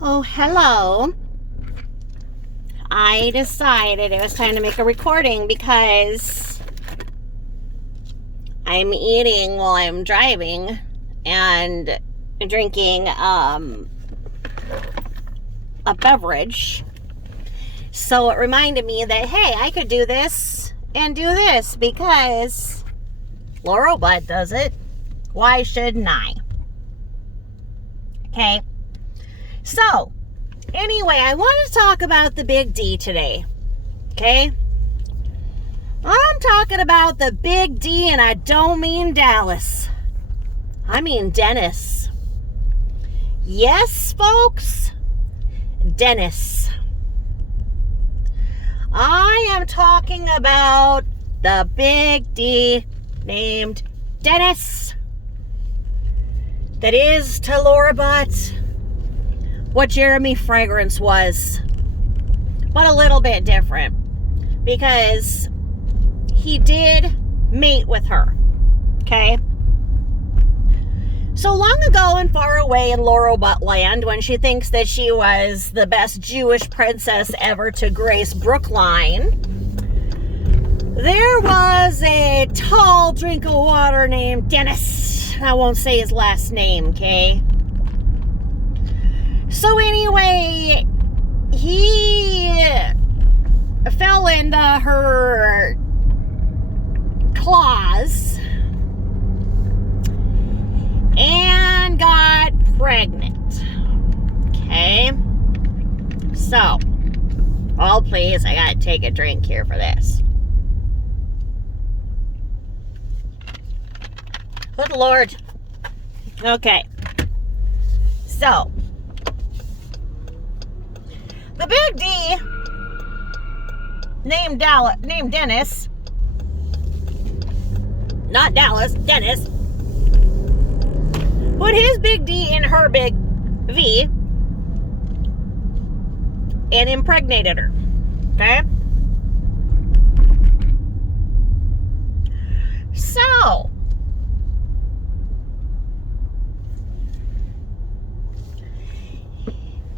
Oh, hello. I decided it was time to make a recording because I'm eating while I'm driving and drinking a beverage. So it reminded me that, hey, I could do this and do this because Laurel Butt does it. Why shouldn't I? Okay. So, anyway, I want to talk about the Big D today. Okay? I'm talking about the Big D, and I don't mean Dallas. I mean Dennis. Yes, folks. Dennis. I am talking about the Big D named Dennis. That is to Laura Butt what Jeremy Fragrance was, but a little bit different, because he did mate with her. Okay? So long ago and far away in Laurel Butt land, when she thinks that she was the best Jewish princess ever to grace Brookline, there was a tall drink of water named Dennis. I won't say his last name, okay? So anyway, he fell into her claws and got pregnant. Okay? So, oh please, I gotta take a drink here for this. Good Lord. Okay. So, the Big D named Dennis, not Dallas, Dennis, put his Big D in her Big V and impregnated her. Okay? So,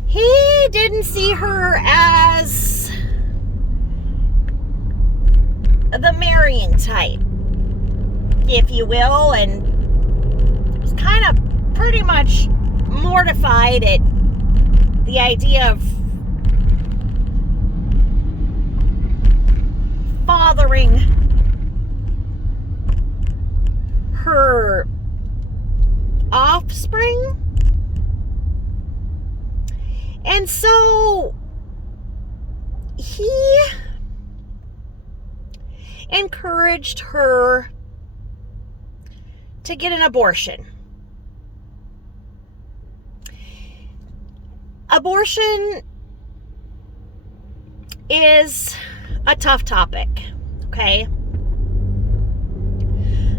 he didn't see her as the marrying type, if you will, and was kind of pretty much mortified at the idea of fathering her offspring. And so he encouraged her to get an abortion. Abortion is a tough topic, okay?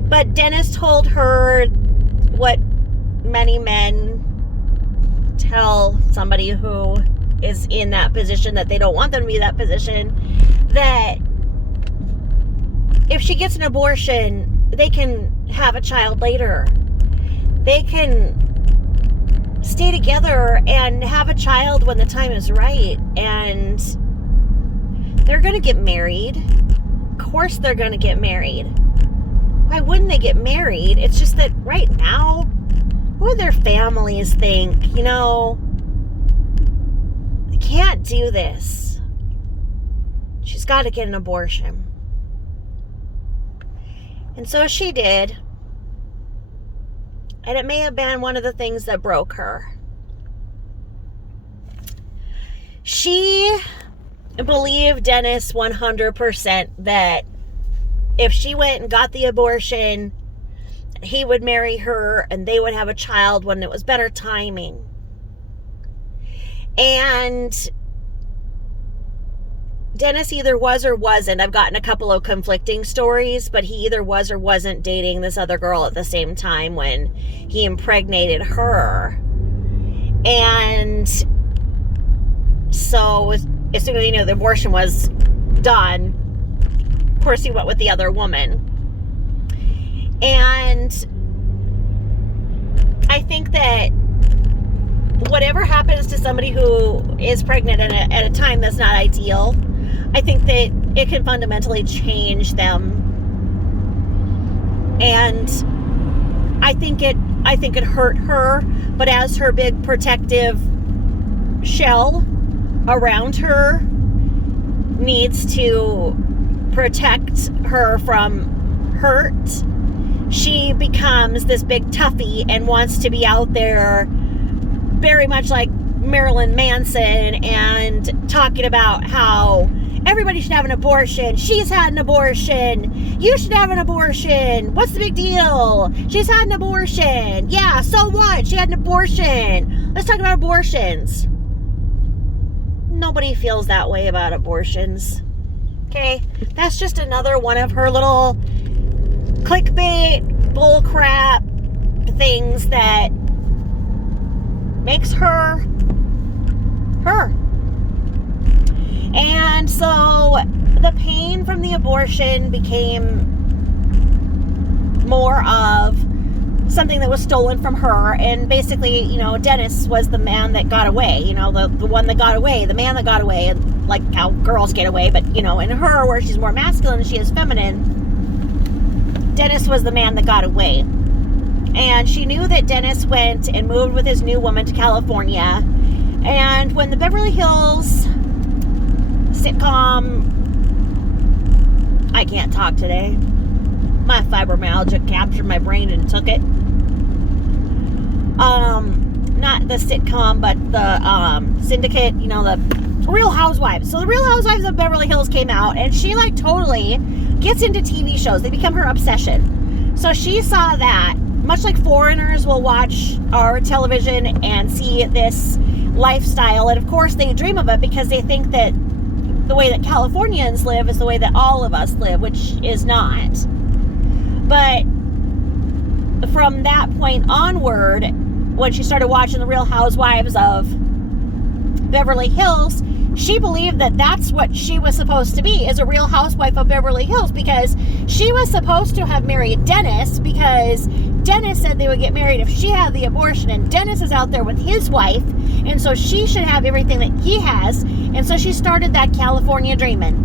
But Dennis told her what many men tell somebody who is in that position, that they don't want them to be in that position, that if she gets an abortion, they can have a child later. They can stay together and have a child when the time is right, and they're going to get married. Of course they're going to get married. Why wouldn't they get married? It's just that right now, what do their families think? You know, I can't do this. She's got to get an abortion. And so she did. And it may have been one of the things that broke her. She believed Dennis 100% that if she went and got the abortion, he would marry her and they would have a child when it was better timing. And Dennis either was or wasn't. I've gotten a couple of conflicting stories, but he either was or wasn't dating this other girl at the same time when he impregnated her. And so as soon as the abortion was done, of course he went with the other woman. And I think that whatever happened happens to somebody who is pregnant at a time that's not ideal, I think that it can fundamentally change them. And I think it hurt her, but as her big protective shell around her needs to protect her from hurt, she becomes this big toughie and wants to be out there very much like Marilyn Manson and talking about how everybody should have an abortion. She's had an abortion. You should have an abortion. What's the big deal? She's had an abortion. Yeah, so what? She had an abortion. Let's talk about abortions. Nobody feels that way about abortions. Okay? That's just another one of her little clickbait, bullcrap things that makes her her. And so the pain from the abortion became more of something that was stolen from her. And basically, Dennis was the man that got away, the one that got away, the man that got away, and like how girls get away. But, in her, where she's more masculine and she is feminine, Dennis was the man that got away. And she knew that Dennis went and moved with his new woman to California. And when the Beverly Hills sitcom, I can't talk today. My fibromyalgia captured my brain and took it. Not the sitcom, but the syndicate, the Real Housewives. So the Real Housewives of Beverly Hills came out, and she totally gets into TV shows. They become her obsession. So she saw that, much like foreigners will watch our television and see this lifestyle, and of course they dream of it because they think that the way that Californians live is the way that all of us live, which is not. But from that point onward, when she started watching the Real Housewives of Beverly Hills, she believed that that's what she was supposed to be, is a Real Housewife of Beverly Hills, because she was supposed to have married Dennis, because Dennis said they would get married if she had the abortion, and Dennis is out there with his wife, and so she should have everything that he has. And so she started that California dreaming.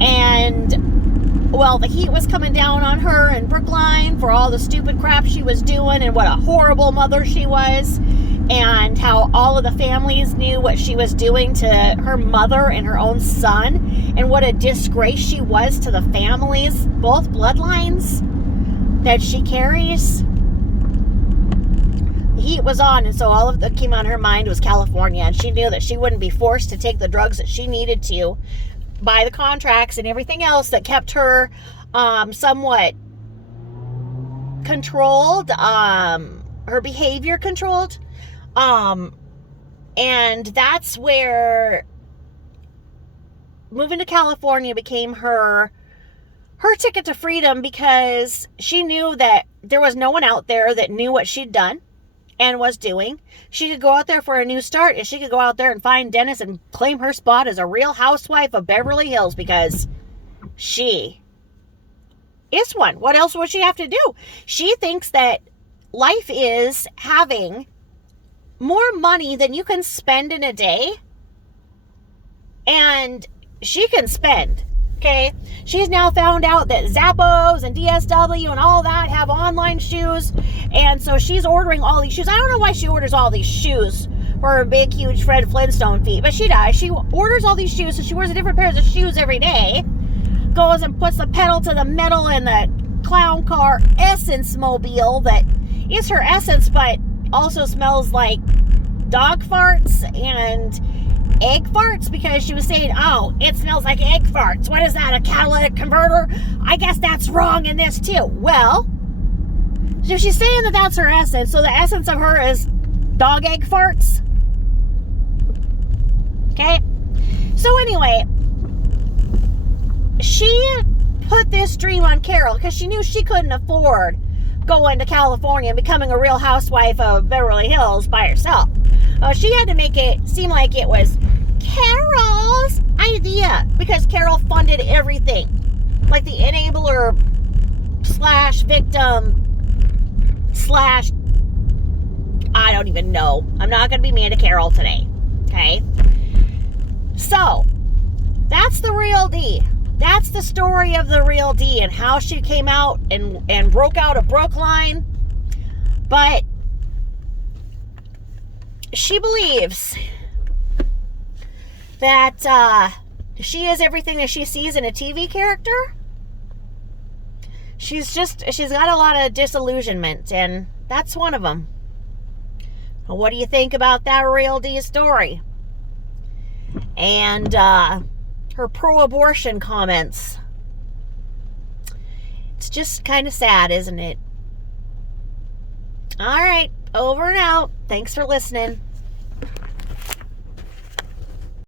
And, well, the heat was coming down on her in Brookline for all the stupid crap she was doing, and what a horrible mother she was, and how all of the families knew what she was doing to her mother and her own son, and what a disgrace she was to the families, both bloodlines that she carries. The heat was on, and so all of that came on her mind was California, and she knew that she wouldn't be forced to take the drugs that she needed to by the contracts and everything else that kept her somewhat controlled, her behavior controlled, and that's where moving to California became her ticket to freedom, because she knew that there was no one out there that knew what she'd done and was doing. She could go out there for a new start, and she could go out there and find Dennis and claim her spot as a Real Housewife of Beverly Hills, because she is one. What else would she have to do? She thinks that life is having more money than you can spend in a day, and she can spend. Okay, she's now found out that Zappos and DSW and all that have online shoes, and so she's ordering all these shoes. I don't know why she orders all these shoes for her big, huge Fred Flintstone feet, but she does. She orders all these shoes, so she wears a different pair of shoes every day, goes and puts the pedal to the metal in the clown car Essence mobile that is her Essence, but also smells like dog farts and egg farts, because she was saying, oh, it smells like egg farts. What is that, a catalytic converter? I guess that's wrong in this too. Well, so she's saying that that's her essence, so the essence of her is dog egg farts. Okay? So anyway, she put this dream on Carol because she knew she couldn't afford going to California and becoming a Real Housewife of Beverly Hills by herself. She had to make it seem like it was Carol's idea, because Carol funded everything, like the enabler / victim / I don't even know. I'm not going to be mad at Carol today. Okay? So, that's the real D. That's the story of the real D and how she came out and broke out of Brookline. But she believes that she is everything that she sees in a TV character. She's got a lot of disillusionment, and that's one of them. What do you think about that real D story? And her pro-abortion comments. It's just kind of sad, isn't it? All right, over and out. Thanks for listening.